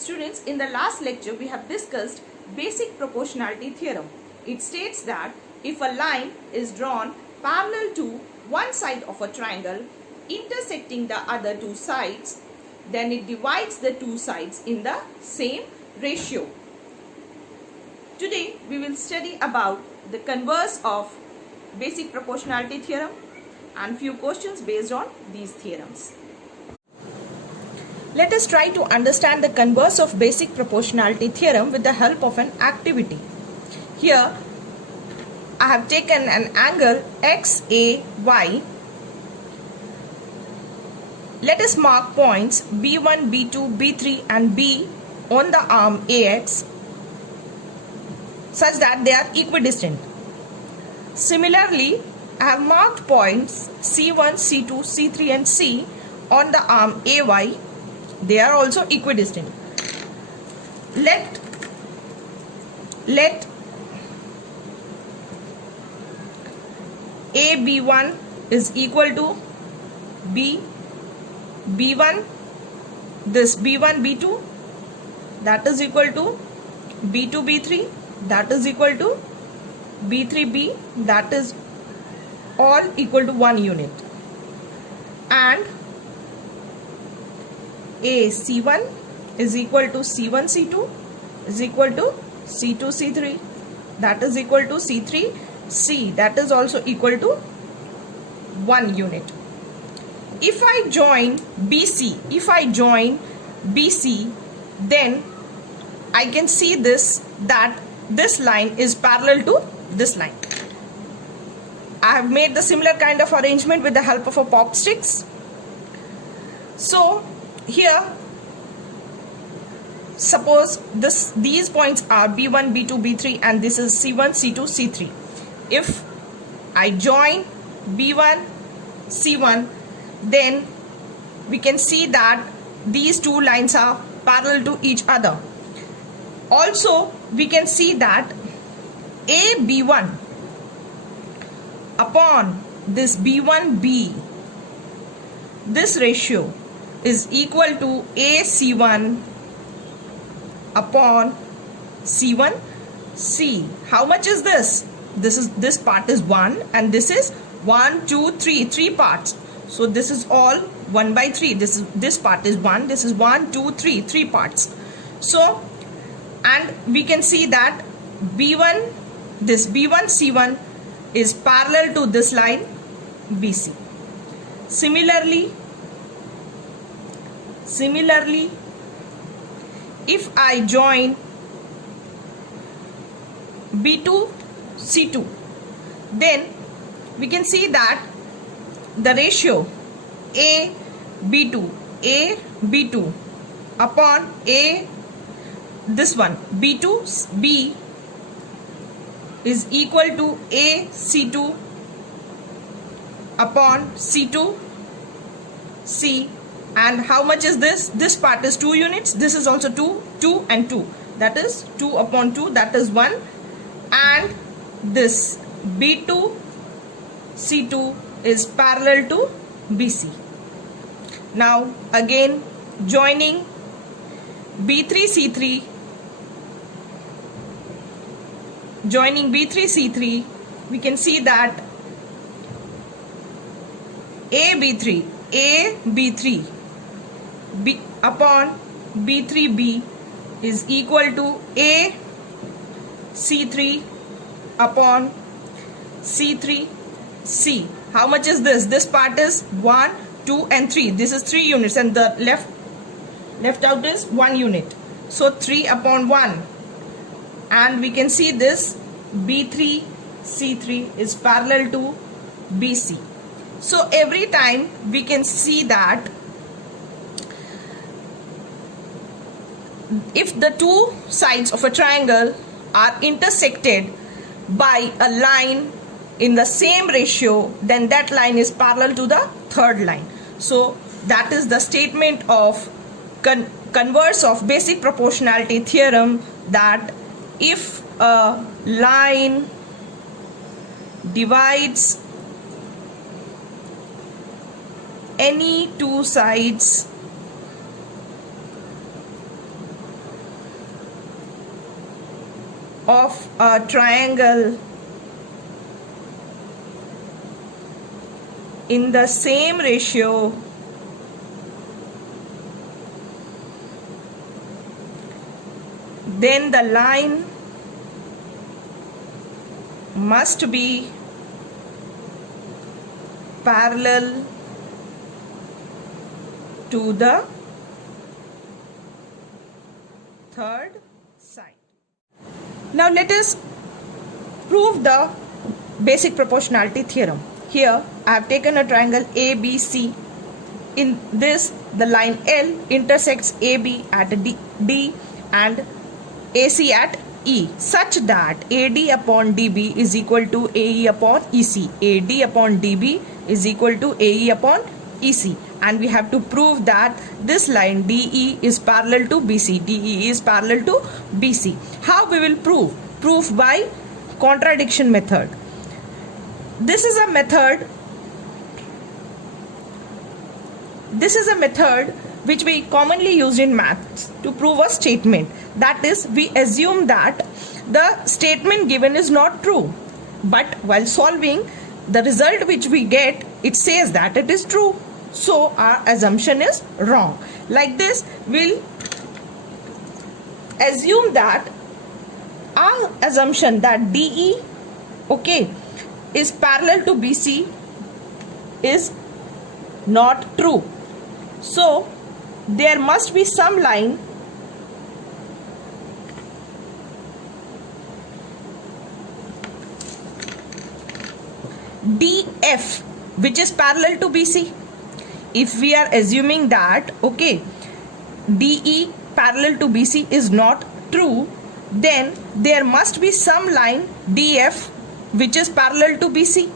Students, in the last lecture we have discussed basic proportionality theorem. It states that if a line is drawn parallel to one side of a triangle intersecting the other two sides, then it divides the two sides in the same ratio. Today we will study about the converse of basic proportionality theorem and few questions based on these theorems. Let us try to understand the converse of basic proportionality theorem with the help of an activity. Here I have taken an angle XAY. Let us mark points B1, B2, B3 and B on the arm AX such that they are equidistant. Similarly, I have marked points C1, C2, C3 and C on the arm AY. They are also equidistant. Let AB1 is equal to B1, this B1, B2, that is equal to B2, B3, that is equal to B3, B, that is all equal to 1 unit. And AC1 is equal to C1, C2 is equal to C2, C3, that is equal to C3, C, that is also equal to 1 unit. If I join BC, then I can see that this line is parallel to this line. I have made the similar kind of arrangement with the help of a pop sticks. So here, suppose these points are B1, B2, B3 and this is C1, C2, C3. If I join B1, C1, then we can see that these two lines are parallel to each other. Also, we can see that AB1 upon this B1B, this ratio is equal to AC1 upon C1C. How much is this? This part is 1 and this is 1, 2, 3, 3 parts. So this is all 1 by 3. This part is 1, this is 1, 2, 3, 3 parts. So, and we can see that B1, this B1C1 is parallel to this line BC. Similarly, if I join B2, C2, then we can see that the ratio AB2 upon this one B2 B is equal to AC2 upon C2 C. And how much is this? This part is 2 units. This is also 2, 2 and 2. That is 2 upon 2, that is 1. And this B2 C2 is parallel to BC. Now again joining B3 C3, we can see that AB3 B upon B3B is equal to AC3 upon C3C. How much is this? This part is 1, 2 and 3. This is 3 units and the left out is 1 unit. So 3 upon 1. And we can see this B3 C3 is parallel to BC. So every time we can see that if the two sides of a triangle are intersected by a line in the same ratio, then that line is parallel to the third line. So that is the statement of converse of basic proportionality theorem, that if a line divides any two sides of a triangle in the same ratio then the line must be parallel to the third side. Now let us prove the basic proportionality theorem. Here I have taken a triangle ABC. In this, the line L intersects AB at D and AC at E, such that AD upon DB is equal to AE upon EC. AD upon DB is equal to AE upon EC, and we have to prove that this line DE is parallel to BC. DE is parallel to BC. How we will prove? Proof by contradiction method. This is a method which we commonly use in maths to prove a statement. That is, we assume that the statement given is not true, but while solving, the result which we get, it says that it is true. So our assumption is wrong. Like this, we'll assume that our assumption that DE, okay, is parallel to BC is not true. So there must be some line DF which is parallel to BC. If we are assuming that, okay, DE parallel to BC is not true, then there must be some line DF which is parallel to BC.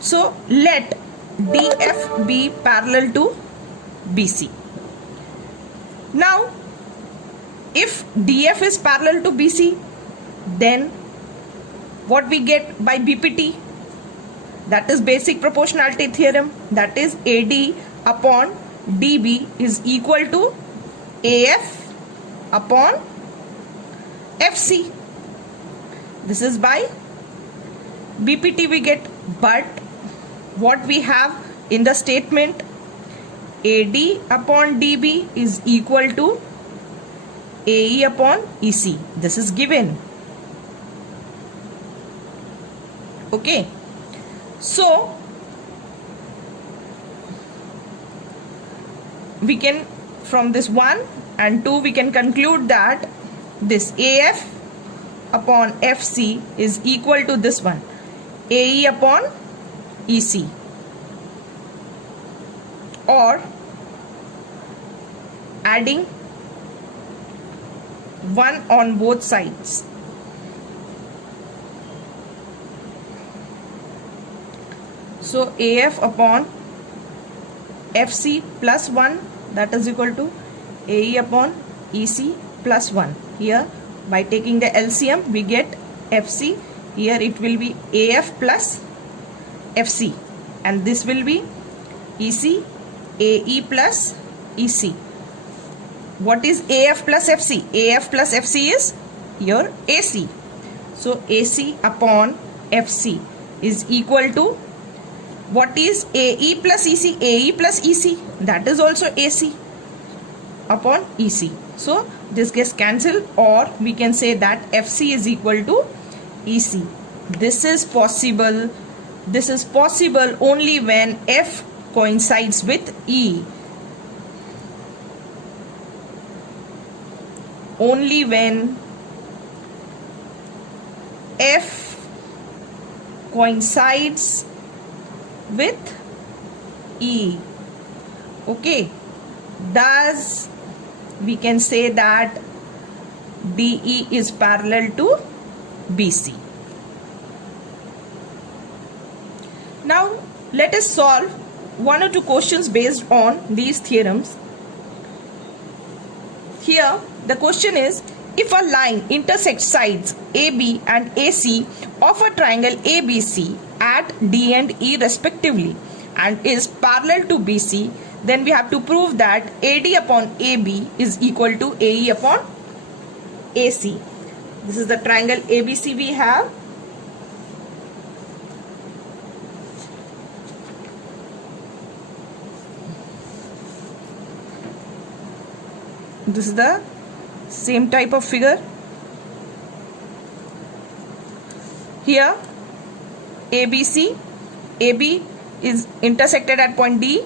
So let DF be parallel to BC. Now if DF is parallel to BC, then what we get by BPT? That is basic proportionality theorem. That is AD upon DB is equal to AF upon FC. This is by BPT we get, but what we have in the statement, AD upon DB is equal to AE upon EC. This is given. Okay. So we can, from this 1 and 2, we can conclude that this AF upon FC is equal to this one, AE upon EC, or adding 1 on both sides. So AF upon FC plus 1, that is equal to AE upon EC plus 1. Here by taking the LCM we get FC. Here it will be AF plus FC, and this will be EC AE plus EC. What is AF plus FC? AF plus FC is your AC. So AC upon FC is equal to, what is AE plus EC? AE plus EC, that is also AC upon EC. So this gets cancelled, or we can say that FC is equal to EC. This is possible. This is possible only when F coincides with E. Only when F coincides with E. Okay, thus we can say that DE is parallel to BC. Now let us solve 1 or 2 questions based on these theorems. Here the question is, if a line intersects sides AB and AC of a triangle ABC at D and E respectively and is parallel to BC, then we have to prove that AD upon AB is equal to AE upon AC. This is the triangle ABC we have. This is the same type of figure. Here ABC, AB is intersected at point D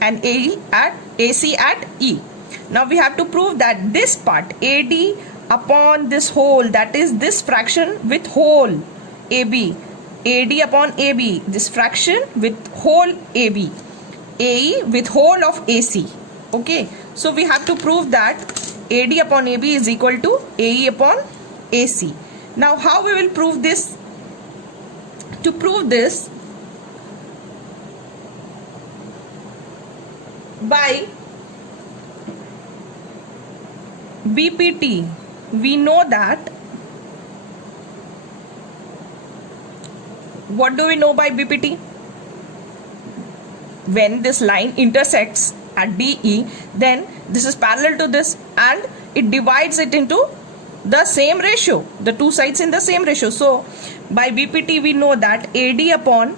and AC at E. Now we have to prove that this part AD upon this whole, that is this fraction with whole AB, AD upon AB, this fraction with whole AB, AE with whole of AC. Okay, so we have to prove that AD upon AB is equal to AE upon AC. Now how we will prove this? To prove this, by BPT, we know that, what do we know by BPT? When this line intersects at DE, then this is parallel to this and it divides it into the same ratio, the two sides in the same ratio. So by BPT we know that AD upon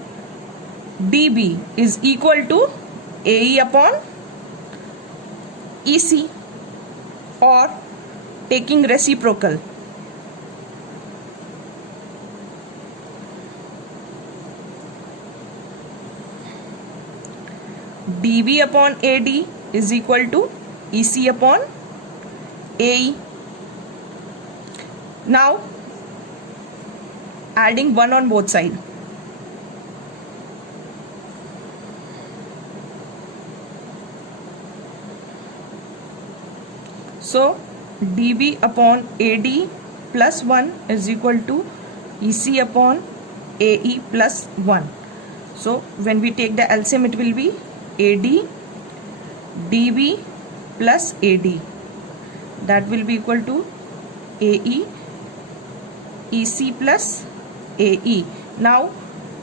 DB is equal to AE upon EC, or taking reciprocal, DB upon AD is equal to EC upon AE. Now adding 1 on both sides. So DB upon AD plus 1 is equal to EC upon AE plus 1. So when we take the LCM, it will be AD DB plus AD. That will be equal to AE EC plus AE. Now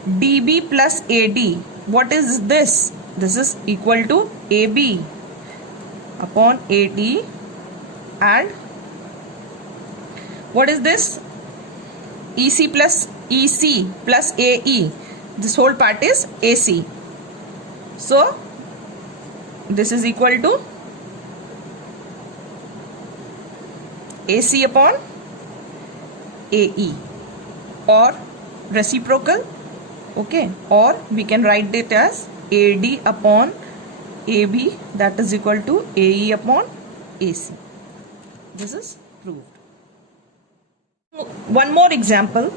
DB plus AD, what is this? This is equal to AB upon AD, and what is this? EC plus AE. This whole part is AC. So this is equal to AC upon AE, or reciprocal. Okay, or we can write it as AD upon AB, that is equal to AE upon AC. This is proved. One more example.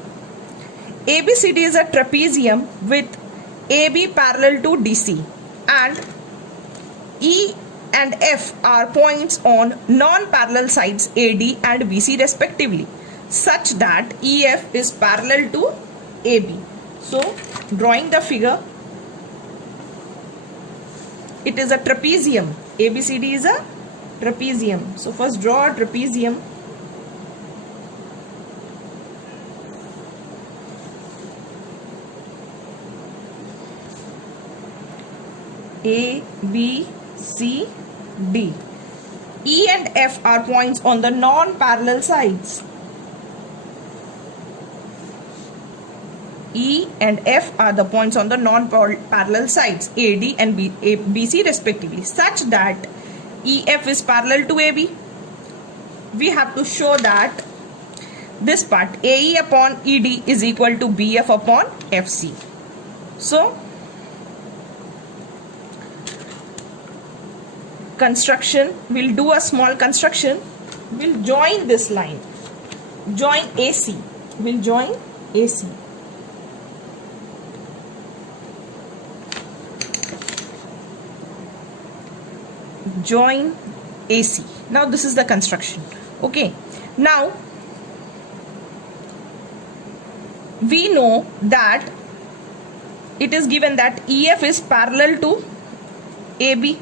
ABCD is a trapezium with AB parallel to DC, and E and F are points on non-parallel sides AD and BC respectively, such that EF is parallel to AB. So drawing the figure, it is a trapezium. ABCD is a trapezium. So first draw a trapezium. A, B, C, D. E and F are points on the non-parallel sides. E and F are the points on the non-parallel sides AD and BC respectively, such that EF is parallel to AB. We have to show that this part AE upon ED is equal to BF upon FC. So construction, we'll do a small construction. We'll join this line, join AC, we'll join AC. Join AC. Now this is the construction. Okay, now we know that it is given that EF is parallel to AB.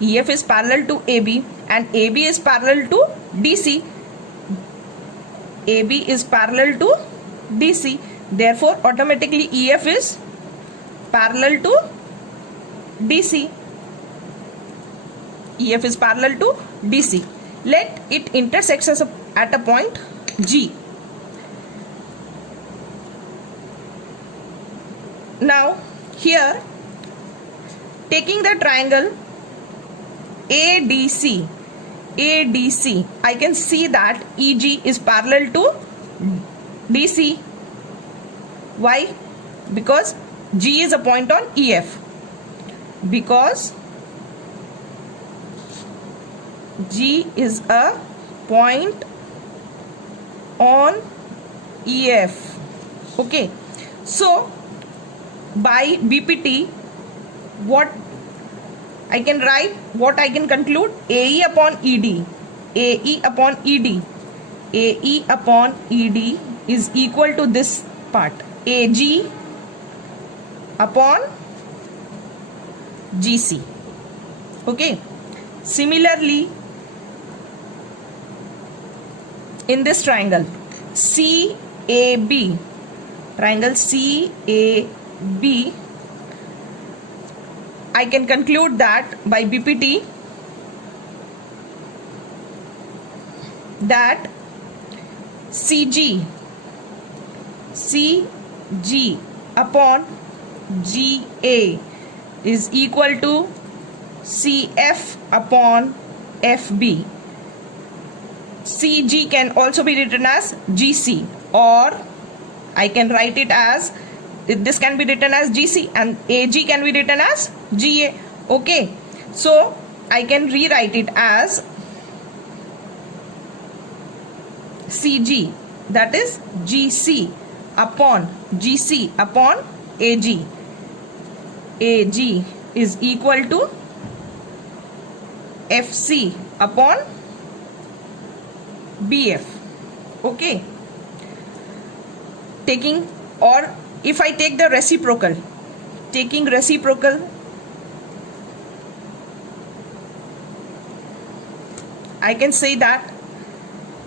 EF is parallel to AB and AB is parallel to DC. AB is parallel to DC. Therefore, automatically EF is parallel to DC. EF is parallel to DC. Let it intersect at a point G. Now here, taking the triangle ADC, I can see that EG is parallel to DC. Why? Because G is a point on EF. Because G is a point on EF. Okay. So by BPT, what I can write, what I can conclude, AE upon ED, AE upon ED, AE upon ED is equal to this part, AG upon GC. Okay. Similarly, in this triangle CAB, triangle CAB, I can conclude that by BPT that CG upon GA is equal to CF upon FB. CG can also be written as GC, or I can write it as, this can be written as GC and AG can be written as GA. Okay, so I can rewrite it as CG, that is GC upon AG. AG is equal to FC upon BF. Okay, taking, or if I take the reciprocal, taking reciprocal, I can say that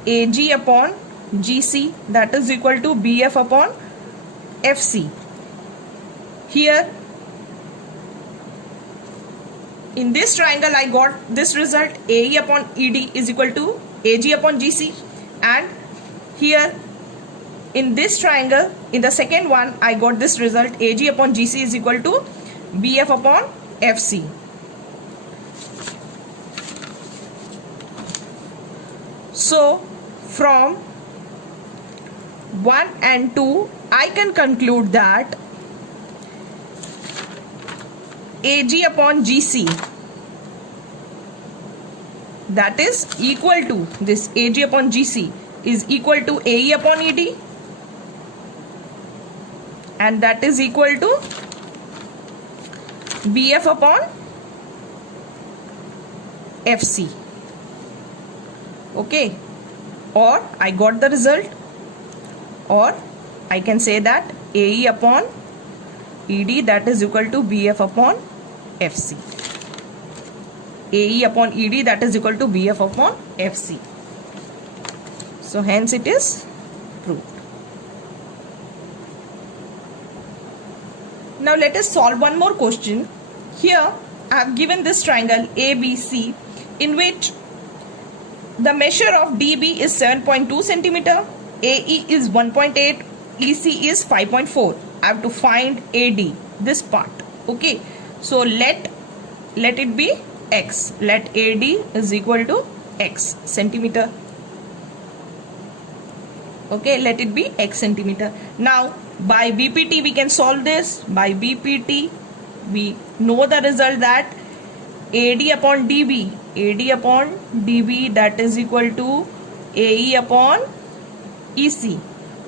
AG upon GC, that is equal to BF upon FC. Here in this triangle I got this result, AE upon ED is equal to AG upon GC, and here in this triangle, in the second one, I got this result, AG upon GC is equal to BF upon FC. So from 1 and 2, I can conclude that AG upon GC, that is equal to, this AG upon GC is equal to AE upon ED, and that is equal to BF upon FC. Okay, or I got the result, or I can say that AE upon ED, that is equal to BF upon FC. AE upon ED, that is equal to BF upon FC. So hence it is proved. Now let us solve one more question. Here I have given this triangle ABC, in which the measure of DB is 7.2 centimeter, AE is 1.8, EC is 5.4. I have to find AD, this part. Okay, so let it be X. Let AD is equal to X centimeter. Okay, let it be X centimeter. Now by BPT we can solve this. By BPT we know the result that AD upon DB, that is equal to AE upon EC.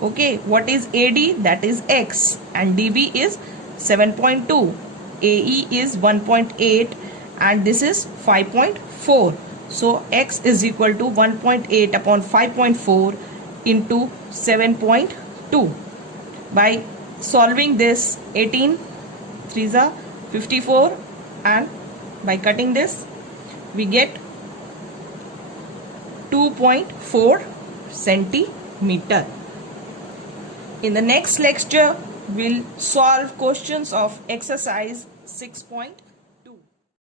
Okay, what is AD? That is X, and DB is 7.2, AE is 1.8, and this is 5.4. So X is equal to 1.8 upon 5.4 into 7.2. By solving this, 18 3s are 54, and by cutting this we get 2.4 centimeter. In the next lecture we'll solve questions of exercise 6.3.